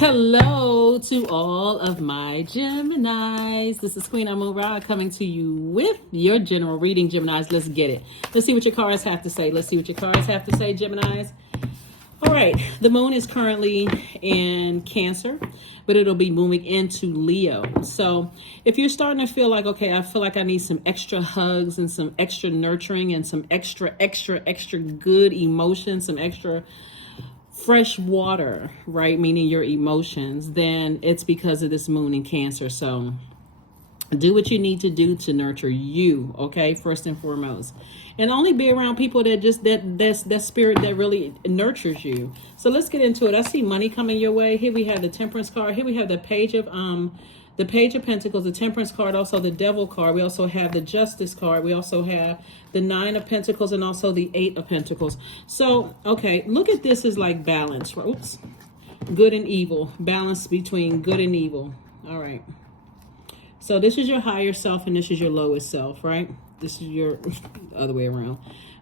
Hello to all of my Geminis. This is Queen Amun Ra coming to you with your general reading, Geminis. Let's get it. Let's see what your cards have to say. Geminis. All right. The moon is currently in Cancer, but it'll be moving into Leo. So if you're starting to feel like, okay, I feel like I need some extra hugs and some extra nurturing and some extra good emotions, some extra fresh water, right? Meaning your emotions, then it's because of this moon in Cancer. So do what you need to do to nurture you, okay? First and foremost. And only be around people that just that spirit that really nurtures you. So let's get into it. I see money coming your way. Here we have the Temperance card. Here we have the Page of Pentacles, the Temperance card, also the Devil card. We also have the Justice card. We also have the Nine of Pentacles and also the Eight of Pentacles. So, okay, look at this as like balance. Oops. Good and evil. Balance between good and evil. All right. So this is your higher self and this is your lowest self, right? This is your other way around.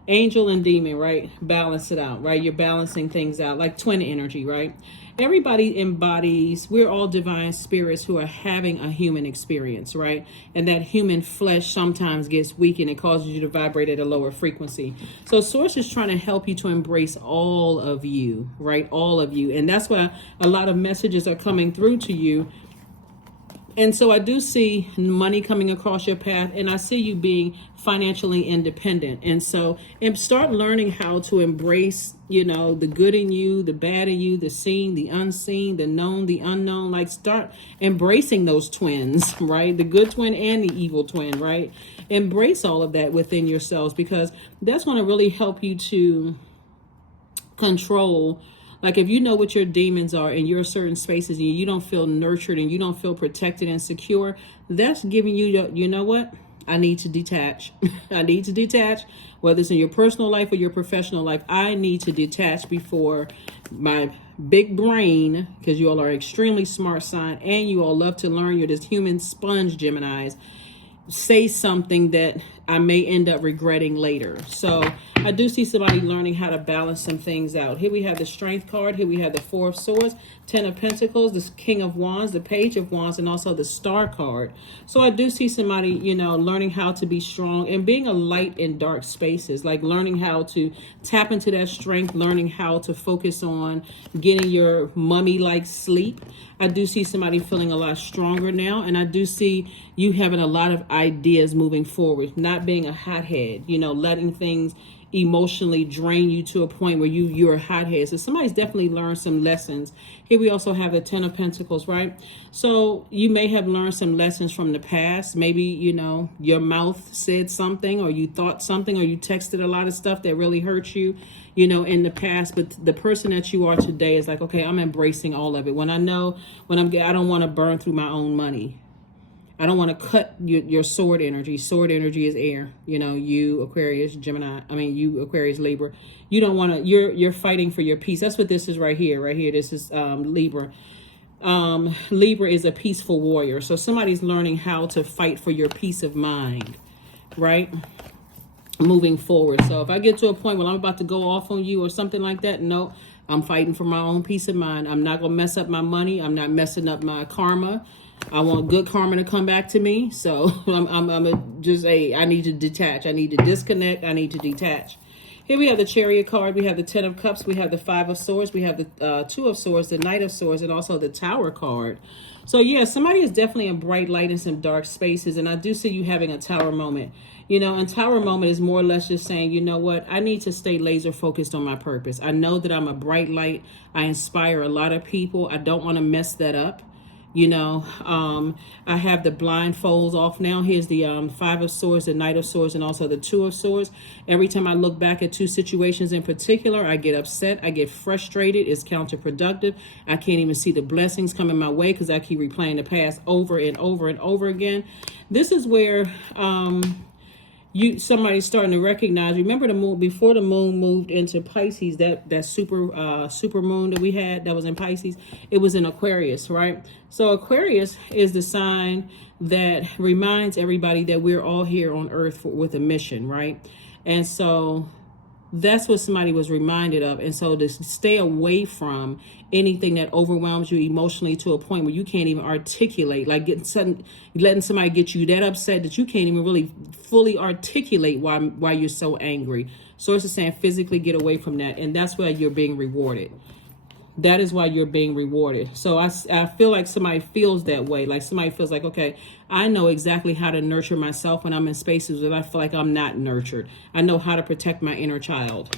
Angel and demon, right? Balance it out, right? You're balancing things out like twin energy, right? Everybody embodies, we're all divine spirits who are having a human experience, right? And that human flesh sometimes gets weak and it causes you to vibrate at a lower frequency. So Source is trying to help you to embrace all of you, right? All of you. And that's why a lot of messages are coming through to you. And so I do see money coming across your path, and I see you being financially independent. And so start learning how to embrace, the good in you, the bad in you, the seen, the unseen, the known, the unknown. Like start embracing those twins, right? The good twin and the evil twin, right? Embrace all of that within yourselves, because that's going to really help you to control. Like if you know what your demons are and you're in certain spaces and you don't feel nurtured and you don't feel protected and secure, that's giving you, you know what? I need to detach. I need to detach, whether it's in your personal life or your professional life. I need to detach before my big brain, because you all are extremely smart sign and you all love to learn. You're this human sponge, Geminis. Say something that I may end up regretting later. So I do see somebody learning how to balance some things out. Here we have the Strength card. Here we have the Four of Swords, Ten of Pentacles, the King of Wands, the Page of Wands, and also the Star card. So I do see somebody, learning how to be strong and being a light in dark spaces, like learning how to tap into that strength, learning how to focus on getting your mummy-like sleep. I do see somebody feeling a lot stronger now, and I do see you having a lot of ideas moving forward, not being a hothead, letting things emotionally drain you to a point where you're a hothead. So somebody's definitely learned some lessons. Here we also have the Ten of Pentacles, right? So you may have learned some lessons from the past. Maybe, your mouth said something, or you thought something, or you texted a lot of stuff that really hurt you, in the past. But the person that you are today is like, okay, I'm embracing all of it. I don't want to burn through my own money. I don't want to cut your sword energy. Sword energy is air. You Aquarius, you Aquarius, Libra. You don't want to, you're fighting for your peace. That's what this is right here. Right here, this is Libra. Libra is a peaceful warrior. So somebody's learning how to fight for your peace of mind, right? Moving forward. So if I get to a point where I'm about to go off on you or something like that, no, I'm fighting for my own peace of mind. I'm not going to mess up my money. I'm not messing up my karma. I want good karma to come back to me. So I need to detach. I need to disconnect. I need to detach. Here we have the Chariot card. We have the Ten of Cups. We have the Five of Swords. We have the Two of Swords, the Knight of Swords, and also the Tower card. So yeah, somebody is definitely a bright light in some dark spaces. And I do see you having a tower moment. And tower moment is more or less just saying, you know what? I need to stay laser focused on my purpose. I know that I'm a bright light. I inspire a lot of people. I don't want to mess that up. I have the blindfolds off now. Here's the Five of Swords, the Knight of Swords, and also the Two of Swords. Every time I look back at two situations in particular, I get upset. I get frustrated. It's counterproductive. I can't even see the blessings coming my way because I keep replaying the past over and over and over again. This is where somebody's starting to recognize. Remember the moon before the moon moved into Pisces, that super moon that we had that was in Pisces, it was in Aquarius, right? So Aquarius is the sign that reminds everybody that we're all here on earth with a mission, right? And so that's what somebody was reminded of. And so to stay away from anything that overwhelms you emotionally to a point where you can't even articulate, like letting somebody get you that upset that you can't even really fully articulate why you're so angry. Source is saying physically get away from that, and that's why you're being rewarded. That is why you're being rewarded. So I feel like somebody feels that way. Like somebody feels like, okay, I know exactly how to nurture myself when I'm in spaces where I feel like I'm not nurtured. I know how to protect my inner child.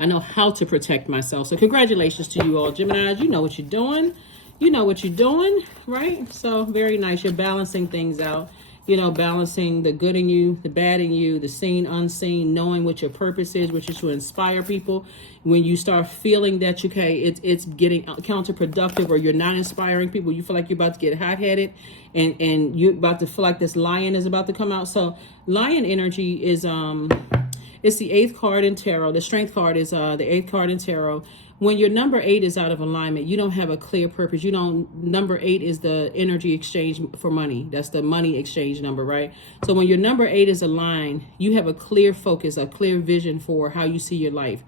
I know how to protect myself. So congratulations to you all, Geminis. You know what you're doing. You know what you're doing, right? So very nice. You're balancing things out. You know, balancing the good in you, the bad in you, the seen, unseen, knowing what your purpose is, which is to inspire people. When you start feeling that, okay, it's getting counterproductive, or you're not inspiring people, you feel like you're about to get hot-headed, and you're about to feel like this lion is about to come out. So lion energy is, it's the 8th card in tarot. The strength card is the 8th card in tarot. When your number 8 is out of alignment, you don't have a clear purpose. Number 8 is the energy exchange for money. That's the money exchange number, right? So when your number 8 is aligned, you have a clear focus, a clear vision for how you see your life.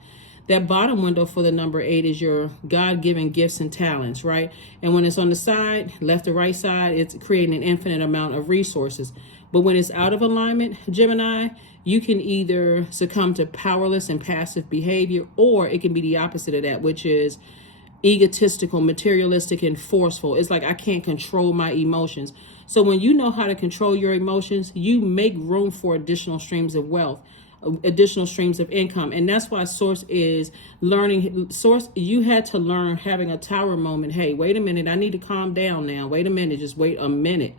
That bottom window for the number 8 is your God-given gifts and talents, right? And when it's on the side, left or right side, it's creating an infinite amount of resources. But when it's out of alignment, Gemini, you can either succumb to powerless and passive behavior, or it can be the opposite of that, which is egotistical, materialistic, and forceful. It's like, I can't control my emotions. So when you know how to control your emotions, you make room for additional streams of wealth, additional streams of income. And that's why Source is learning. Source, you had to learn having a tower moment. Hey, wait a minute. I need to calm down now. Wait a minute. Just wait a minute.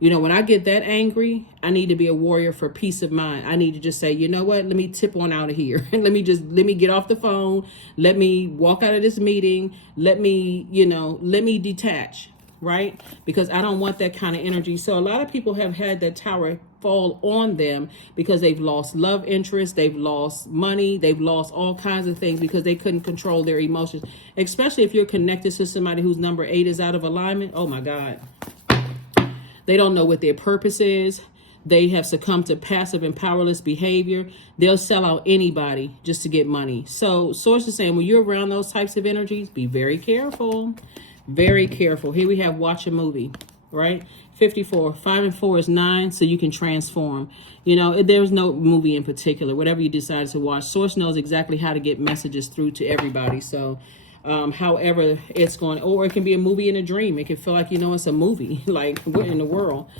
You know, when I get that angry, I need to be a warrior for peace of mind. I need to just say, you know what, let me tip on out of here. let me get off the phone. Let me walk out of this meeting. Let me detach, right? Because I don't want that kind of energy. So a lot of people have had that tower fall on them because they've lost love interest, they've lost money, they've lost all kinds of things because they couldn't control their emotions. Especially if you're connected to somebody whose number 8 is out of alignment. Oh my God. They don't know what their purpose is. They have succumbed to passive and powerless behavior. They'll sell out anybody just to get money. So Source is saying when you're around those types of energies, be very careful. Very careful. Here we have watch a movie, right? 54. 5 and 4 is 9, so you can transform. You know, there's no movie in particular. Whatever you decide to watch, Source knows exactly how to get messages through to everybody. So however it's going, or it can be a movie in a dream. It can feel like, it's a movie. Like, what in the world?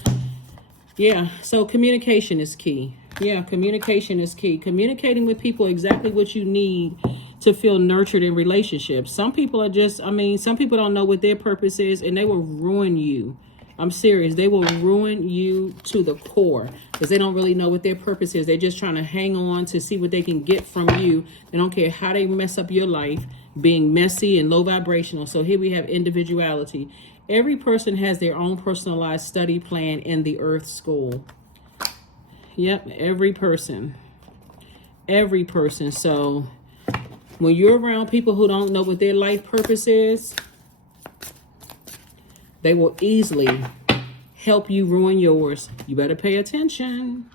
Yeah, so communication is key. Yeah, communication is key. Communicating with people exactly what you need to feel nurtured in relationships. Some people are just, some people don't know what their purpose is, and they will ruin you. I'm serious. They will ruin you to the core because they don't really know what their purpose is. They're just trying to hang on to see what they can get from you. They don't care how they mess up your life, being messy and low vibrational. So here we have individuality. Every person has their own personalized study plan in the Earth School. Yep, every person. Every person. So when you're around people who don't know what their life purpose is, they will easily help you ruin yours. You better pay attention.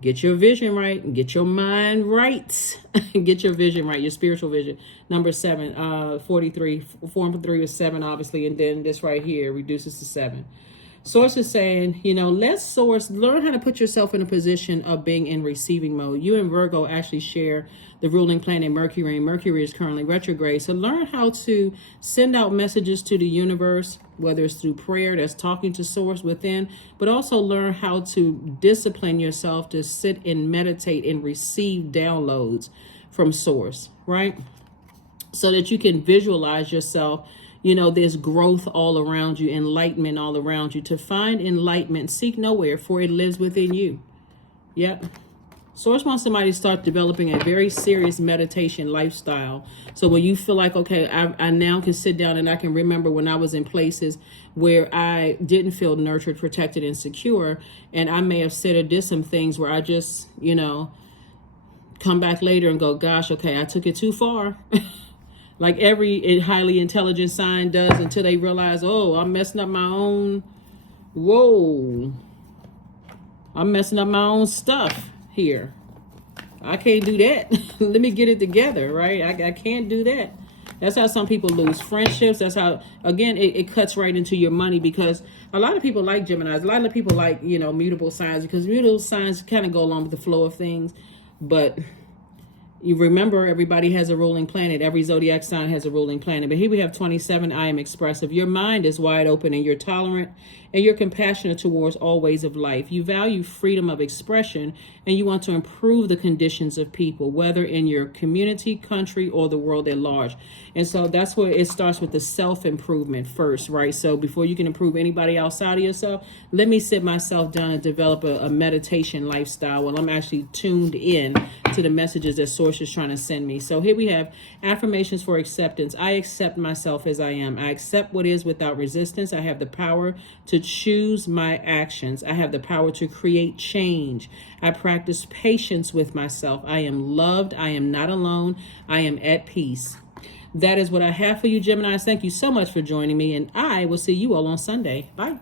Get your vision right. Get your mind right. Get your vision right, your spiritual vision. Number 7, 43. 4 and 3 is 7, obviously. And then this right here reduces to 7. Source is saying, let Source learn how to put yourself in a position of being in receiving mode. You and Virgo actually share the ruling planet Mercury, and Mercury is currently retrograde. So learn how to send out messages to the universe, whether it's through prayer, that's talking to Source within, but also learn how to discipline yourself to sit and meditate and receive downloads from Source, right? So that you can visualize yourself. There's growth all around you, enlightenment all around you. To find enlightenment, seek nowhere, for it lives within you. Yep. Source wants somebody to start developing a very serious meditation lifestyle. So when you feel like, okay, I now can sit down and I can remember when I was in places where I didn't feel nurtured, protected, and secure. And I may have said or did some things where I just, come back later and go, gosh, okay, I took it too far. Like every highly intelligent sign does, until they realize, oh, I'm messing up my own. Whoa. I'm messing up my own stuff here. I can't do that. Let me get it together, right? I can't do that. That's how some people lose friendships. That's how, again, it cuts right into your money, because a lot of people like Geminis. A lot of people like, mutable signs, because mutable signs kind of go along with the flow of things. But you remember, everybody has a ruling planet. Every zodiac sign has a ruling planet. But here we have 27. I am expressive. Your mind is wide open, and you're tolerant, and you're compassionate towards all ways of life. You value freedom of expression, and you want to improve the conditions of people, whether in your community, country, or the world at large. And so that's where it starts with the self-improvement first, right? So before you can improve anybody outside of yourself, let me sit myself down and develop a meditation lifestyle while I'm actually tuned in to the messages that Source is trying to send me. So here we have affirmations for acceptance. I accept myself as I am. I accept what is without resistance. I have the power to choose my actions. I have the power to create change. I practice patience with myself. I am loved. I am not alone. I am at peace. That is what I have for you, Geminis. Thank you so much for joining me, and I will see you all on Sunday. Bye.